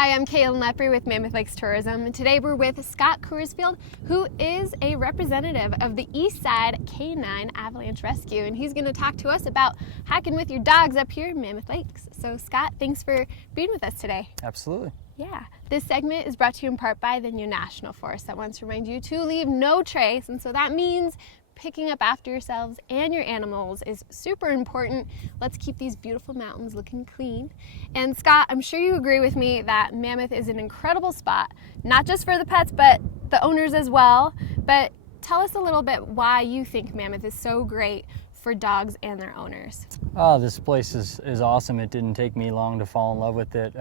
Hi, I'm Kaylin Lepre with Mammoth Lakes Tourism, and today we're with Scott Kursfield, who is a representative of the Eastside Canine Avalanche Rescue, and he's going to talk to us about hiking with your dogs up here in Mammoth Lakes. So Scott, thanks for being with us today. Absolutely. Yeah, this segment is brought to you in part by the new National Forest that wants to remind you to leave no trace, and so that means picking up after yourselves and your animals is super important. Let's keep these beautiful mountains looking clean. And Scott, I'm sure you agree with me that Mammoth is an incredible spot, not just for the pets, but the owners as well. But tell us a little bit why you think Mammoth is so great for dogs and their owners. Oh, this place is awesome. It didn't take me long to fall in love with it.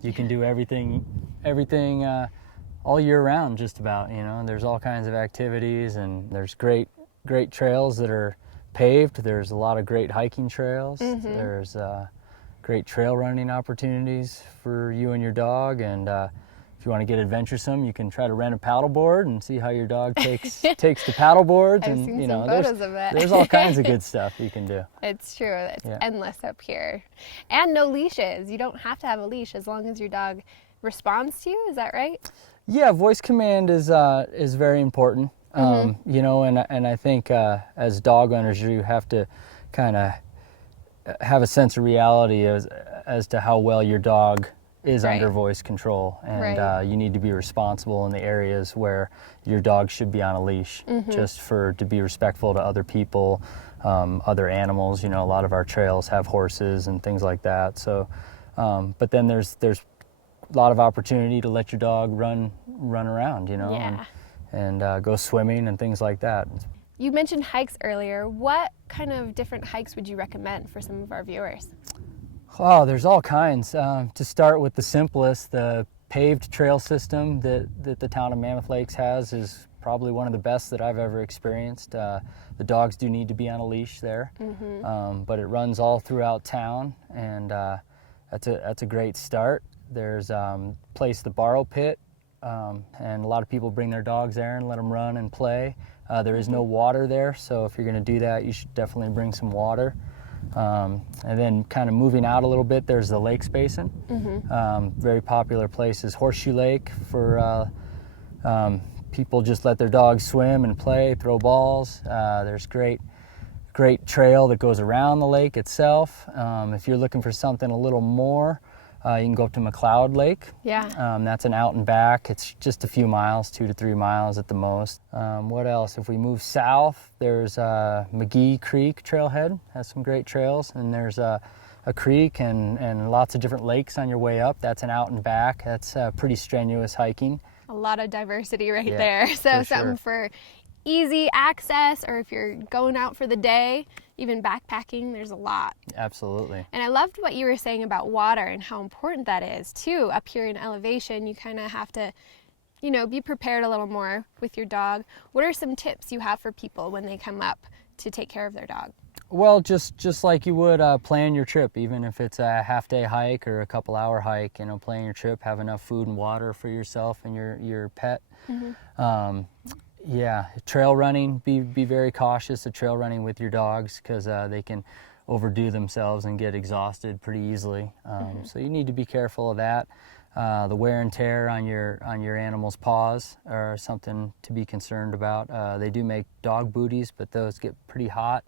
You can do everything all year round, just about. You know, there's all kinds of activities, and there's great trails that are paved. There's a lot of great hiking trails. There's great trail running opportunities for you and your dog, and if you want to get adventuresome, you can try to rent a paddleboard and see how your dog takes the paddle boards. I've and seen you some know, photos of it. there's all kinds of good stuff you can do. It's true. It's endless up here. And no leashes. You don't have to have a leash as long as your dog responds to you. Is that right? Yeah, voice command is very important. You know, and I think as dog owners, you have to kind of have a sense of reality as to how well your dog is under voice control, and you need to be responsible in the areas where your dog should be on a leash, just to be respectful to other people, other animals. You know, a lot of our trails have horses and things like that. So, but then there's a lot of opportunity to let your dog run around. You know. And go swimming and things like that. You mentioned hikes earlier. What kind of different hikes would you recommend for some of our viewers? Oh, there's all kinds. To start with the simplest, the paved trail system that the town of Mammoth Lakes has is probably one of the best that I've ever experienced. The dogs do need to be on a leash there, but it runs all throughout town, and that's a great start. There's place the borrow pit. And a lot of people bring their dogs there and let them run and play. There is no water there, so if you're going to do that, you should definitely bring some water. And then kind of moving out a little bit, there's the Lakes Basin. Very popular place is Horseshoe Lake for people just let their dogs swim and play, throw balls. There's great trail that goes around the lake itself. If you're looking for something a little more, you can go up to McLeod Lake. That's an out and back. It's just a few miles, 2 to 3 miles at the most. What else? If we move south, there's McGee Creek Trailhead. Has some great trails. And there's a creek and lots of different lakes on your way up. That's an out and back. That's pretty strenuous hiking. A lot of diversity there. So something for easy access, or if you're going out for the day, even backpacking, there's a lot. Absolutely. And I loved what you were saying about water and how important that is too. Up here in elevation, you kind of have to, you know, be prepared a little more with your dog. What are some tips you have for people when they come up to take care of their dog? Well, just like you would plan your trip, even if it's a half-day hike or a couple-hour hike. You know, plan your trip, have enough food and water for yourself and your pet. Yeah, trail running, be very cautious of trail running with your dogs, because they can overdo themselves and get exhausted pretty easily. So you need to be careful of that. The wear and tear on your animal's paws are something to be concerned about. They do make dog booties, but those get pretty hot.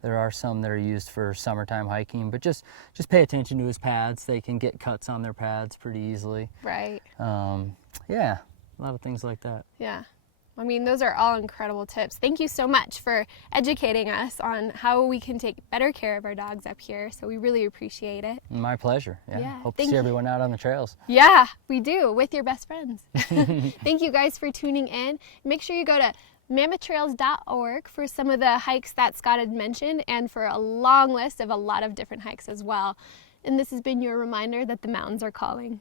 There are some that are used for summertime hiking, but just pay attention to his pads. They can get cuts on their pads pretty easily. Right. Yeah, a lot of things like that. Yeah. I mean, those are all incredible tips. Thank you so much for educating us on how we can take better care of our dogs up here. So we really appreciate it. My pleasure. Yeah. Hope to see everyone out on the trails. Yeah, we do, with your best friends. Thank you guys for tuning in. Make sure you go to mammothtrails.org for some of the hikes that Scott had mentioned, and for a long list of a lot of different hikes as well. And this has been your reminder that the mountains are calling.